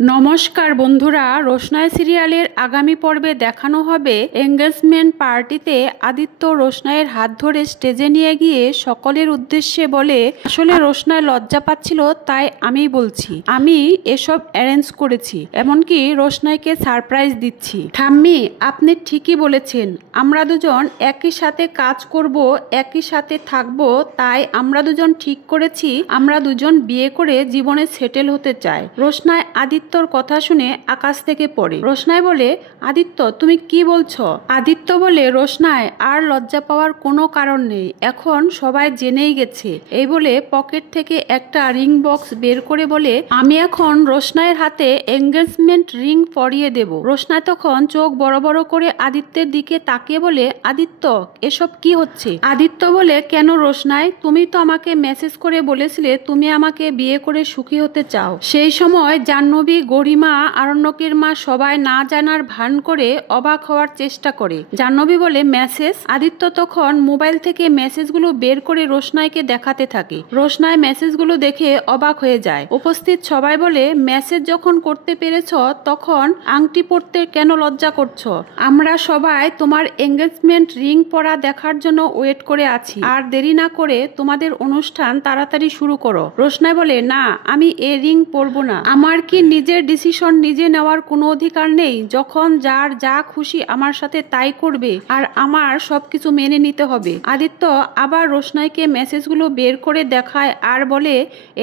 নমস্কার বন্ধুরা, রোশনাই সিরিয়ালের আগামী পর্বে দেখানো হবে এঙ্গেজমেন্ট পার্টিতে আদিত্য রোশনাইয়ের হাত ধরে স্টেজে নিয়ে গিয়ে সকলের উদ্দেশ্যে বলে, আসলে রোশনাই লজ্জা পাচ্ছিল, তাই আমি বলছি আমি এসব অ্যারেঞ্জ করেছি, এমনকি রোশনাইকে সারপ্রাইজ দিচ্ছি। ঠাম্মি, আপনি ঠিকই বলেছেন, আমরা দুজন একই সাথে কাজ করব, একই সাথে থাকবো, তাই আমরা দুজন ঠিক করেছি আমরা দুজন বিয়ে করে জীবনে সেটেল হতে চাই। রোশনাই আদিত্যর কথা শুনে আকাশ থেকে পড়ে। রোশনাই বলে, আদিত্য তুমি কি বলছো? আদিত্য বলে, রোশনাই আর লজ্জা পাওয়ার কোনো কারণ নেই, এখন সবাই জেনেই গেছে। এই বলে পকেট থেকে একটা রিং বক্স বের করে বলে, আমি এখন রোশনাইয়ের হাতে এঙ্গেজমেন্ট রিং পরিয়ে দেব। রোশনাই তখন চোখ বড় বড় করে আদিত্যের দিকে তাকিয়ে বলে, আদিত্য এসব কি হচ্ছে? আদিত্য বলে, কেন রোশনাই, তুমি তো আমাকে মেসেজ করে বলেছিলে তুমি আমাকে বিয়ে করে সুখী হতে চাও। সেই সময় জাহ্নবী, গরিমা, আরণ্যকের মা সবাই না জানার ভান করে অবাক হওয়ার চেষ্টা করে। জাহ্নবী বলে, মেসেজ? আদিত্য তখন মোবাইল থেকে মেসেজগুলো বের করে রোশনাইকে দেখাতে থাকে। রোশনাই মেসেজগুলো দেখে অবাক হয়ে যায়। উপস্থিত সবাই বলে, মেসেজ যখন করতে পেরেছ তখন আংটি পরতে কেন লজ্জা করছো? আমরা সবাই তোমার এঙ্গেজমেন্ট রিং পরা দেখার জন্য ওয়েট করে আছি, আর দেরি না করে তোমাদের অনুষ্ঠান তাড়াতাড়ি শুরু করো। রোশনাই বলে, না, আমি এ রিং পরবো না। আমার কি নিজের ডিসিশন নিজে নেওয়ার কোনো অধিকার নেই? যখন যার যা খুশি আমার সাথে তাই করবে, আর আমার সবকিছু মেনে নিতে হবে। আদিত্য আবার রোশনাইকে মেসেজগুলো বের করে দেখায় আর বলে,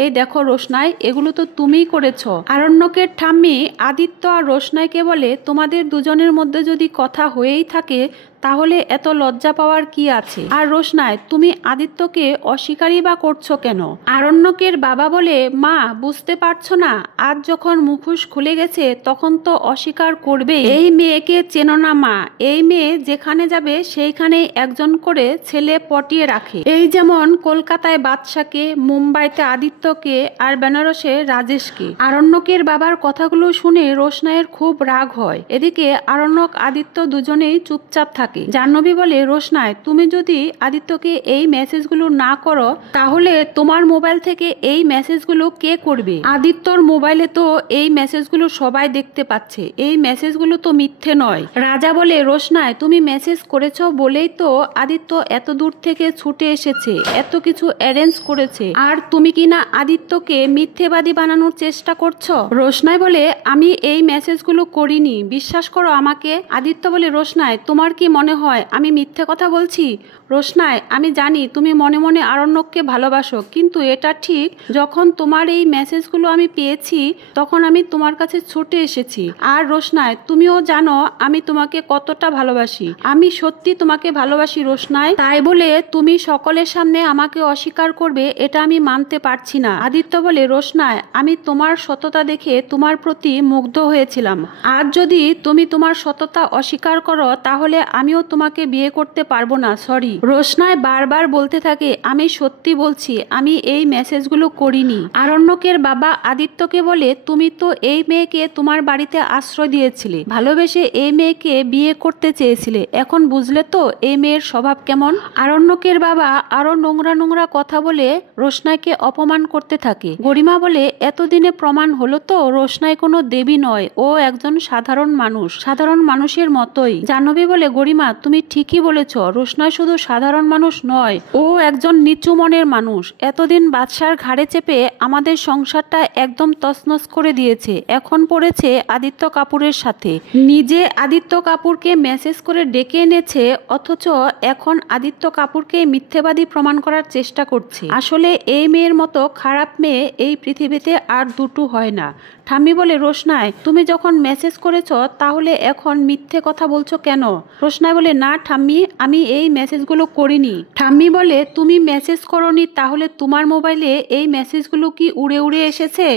এই দেখো রোশনাই, এগুলো তো তুমিই করেছো। আরণ্যকের ঠাম্মি আদিত্য আর রোশনাইকে বলে, তোমাদের দুজনের মধ্যে যদি কথা হয়েই থাকে তাহলে এত লজ্জা পাওয়ার কি আছে? আর রোশনাই, তুমি আদিত্যকে অস্বীকারই বা করছো কেন? আরণ্যকের বাবা বলে, মা বুঝতে পারছো না, আজ যখন মুখোশ খুলে গেছে তখন তো অস্বীকার করবে। এই মেয়েকে চেনো না মা, এই মেয়ে যেখানে যাবে সেইখানে একজন করে ছেলে পটিয়ে রাখে। এই যেমন কলকাতায় বাদশাকে, মুম্বাইতে আদিত্যকে, আর বেনারসে রাজেশকে। আরণ্যকের বাবার কথাগুলো শুনে রোশনাইয়ের খুব রাগ হয়। এদিকে আরণ্যক, আদিত্য দুজনেই চুপচাপ থাকে। জাহ্নবী বলে, রোশনাই, তুমি যদি আদিত্যকে এই মেসেজগুলো না করো তাহলে তোমার মোবাইল থেকে এই মেসেজগুলো কে করবে? আদিত্যর মোবাইলে তো এই মেসেজগুলো সবাই দেখতে পাচ্ছে, এই মেসেজগুলো তো মিথ্যে নয়। রাজা বলে, রোশনাই, তুমি মেসেজ করেছো বলেই তো আদিত্য এত দূর থেকে ছুটে এসেছে, এত কিছু অ্যারেঞ্জ করেছে, আর তুমি কিনা আদিত্যকে মিথ্যেবাদী বানানোর চেষ্টা করছো। রোশনাই বলে, আমি এই মেসেজগুলো করিনি, বিশ্বাস করো আমাকে। আদিত্য বলে, রোশনাই, তোমার কি মনে হয় আমি মিথ্যে কথা বলছি? রোশনাই, আমি জানি তুমি মনে মনে আরণ্যককে ভালোবাসো, কিন্তু এটা ঠিক, যখন তোমার এই মেসেজগুলো আমি পেয়েছি তখন আমি তোমার কাছে ছুটে এসেছি। আর রোশনাই, তুমিও জানো আমি তোমাকে কতটা ভালোবাসি, আমি সত্যি তোমাকে ভালোবাসি রোশনাই, তাই বলে তুমি সকলের সামনে আমাকে অস্বীকার করবে এটা আমি মানতে পারছি না। আদিত্য বলে, রোশনাই, আমি তোমার সততা দেখে তোমার প্রতি মুগ্ধ হয়েছিলাম, আর যদি তুমি তোমার সততা অস্বীকার করো তাহলে আমিও তোমাকে বিয়ে করতে পারবো না, সরি। রোশনাই বারবার বলতে থাকে, আমি সত্যি বলছি আমি এই মেসেজগুলো করিনি। আরণ্যকের বাবা আদিত্যকে বলে, তুমি তো এই মেয়েকে তোমার বাড়িতে আশ্রয় দিয়েছিলে, ভালোবেসে এই মেয়েকে বিয়ে করতে চেয়েছিলে, এখন বুঝলে তো এই মেয়ের স্বভাব কেমন? আরণ্যকের বাবা আরো নোংরা নোংরা কথা বলে রোশনাইকে অপমান করতে থাকে। গরিমা বলে, এতদিনে প্রমাণ হলো তো রোশনাই কোনো দেবী নয়, ও একজন সাধারণ মানুষ, সাধারণ মানুষের মতোই। জাহ্নবী বলে, গরিমা তুমি ঠিকই বলেছ, রোশনাই শুধু সাধারণ মানুষ নয়, ও একজন নিচু মনের মানুষ। এতদিন বাদশার ঘাড়ে চেপে আমাদের সংসারটা একদম তছনছ করে দিয়েছে, এখন পড়েছে আদিত্য কাপুরের সাথে। নিজে আদিত্য কাপুরকে মেসেজ করে ডেকে এনেছে, অথচ এখন আদিত্য কাপুরকে মিথ্যেবাদী প্রমাণ করার চেষ্টা করছে। আসলে এই মেয়ের মতো খারাপ মেয়ে এই পৃথিবীতে আর দুটো হয় না। ঠাম্মি বলে, রোশনাই, তুমি যখন মেসেজ করেছ তাহলে এখন মিথ্যে কথা বলছো কেন? রোশনাই বলে, না ঠাম্মি, আমি এই মেসেজগুলো করিনি। ঠাম্মি বলে, তুমি মেসেজ করনি তাহলে তোমার মোবাইলে এই মেসেজগুলো কি উড়ে উড়ে এসেছে?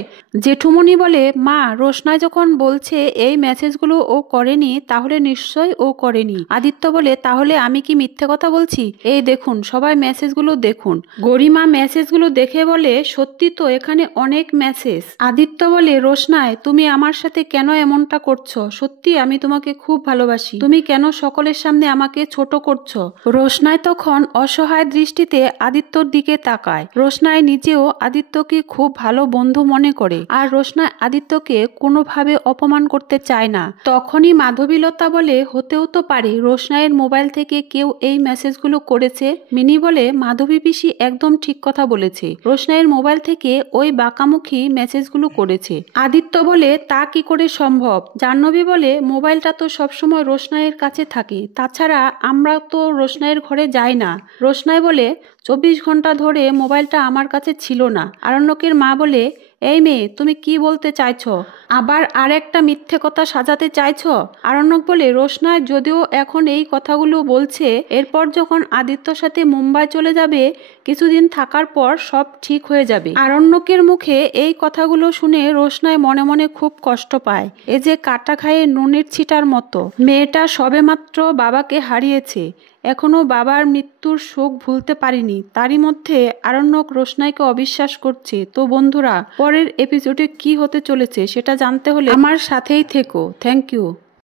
জেঠুমনি বলে, মা, রোশনাই যখন বলছে এই মেসেজগুলো ও করেনি তাহলে নিশ্চয় ও করেনি। আদিত্য বলে, তাহলে আমি কি মিথ্যে কথা বলছি? এই দেখুন, সবাই মেসেজগুলো দেখুন। গরিমা মেসেজগুলো দেখে বলে, সত্যি তো, এখানে অনেক মেসেজ। আদিত্য বলে, রোশনাই, তুমি আমার সাথে কেন এমনটা করছো? সত্যি আমি তোমাকে খুব ভালোবাসি, তুমি কেন সকলের সামনে আমাকে ছোট করছো। রোশনাই তখন অসহায় দৃষ্টিতে আদিত্যর দিকে তাকায়। রোশনাই নিজেও আদিত্যকে খুব ভালো বন্ধু মনে করে, আর রোশনাই আদিত্যকে কোনোভাবে অপমান করতে চায় না। তখনই মাধবীলতা বলে, হতেও তো পারে রোশনাইয়ের মোবাইল থেকে কেউ এই মেসেজগুলো করেছে। মিনি বলে, মাধবী পিসি একদম ঠিক কথা বলেছে, রোশনাইয়ের মোবাইল থেকে ওই বাঁকামুখী মেসেজগুলো করেছে। আদিত্য বলে, তা কি করে সম্ভব? জাহ্নবী বলে, মোবাইলটা তো সবসময় রোশনাইয়ের কাছে থাকে, তাছাড়া আমরা তো রোশনাইয়ের ঘরে যাই না। রোশনাই বলে, 24 ঘন্টা ধরে মোবাইলটা আমার কাছে ছিল না। আরণ্যকের মা বলে, এই মেয়ে, তুমি কি বলতে চাইছো? আবার আরেকটা মিথ্যে কথা সাজাতে চাইছো? আরণ্যক বলে, রোশনাই যদিও এখন এই কথাগুলো বলছে, এরপর যখন আদিত্যর সাথে মুম্বাই চলে যাবে, কিছুদিন থাকার পর সব ঠিক হয়ে যাবে। আরণ্যকের মুখে এই কথাগুলো শুনে রোশনাই মনে মনে খুব কষ্ট পায়। এ যে কাটা খায়ে নুনের ছিটার মতো। মেয়েটা সবেমাত্র বাবাকে হারিয়েছে, এখনো বাবার মৃত্যুর শোক ভুলতে পারিনি, তারই মধ্যে আরণ্যক রোশনাইকে অবিশ্বাস করছে। তো বন্ধুরা, পরের এপিসোডে কি হতে চলেছে সেটা জানতে হলে আমার সাথেই থেকো। Thank you.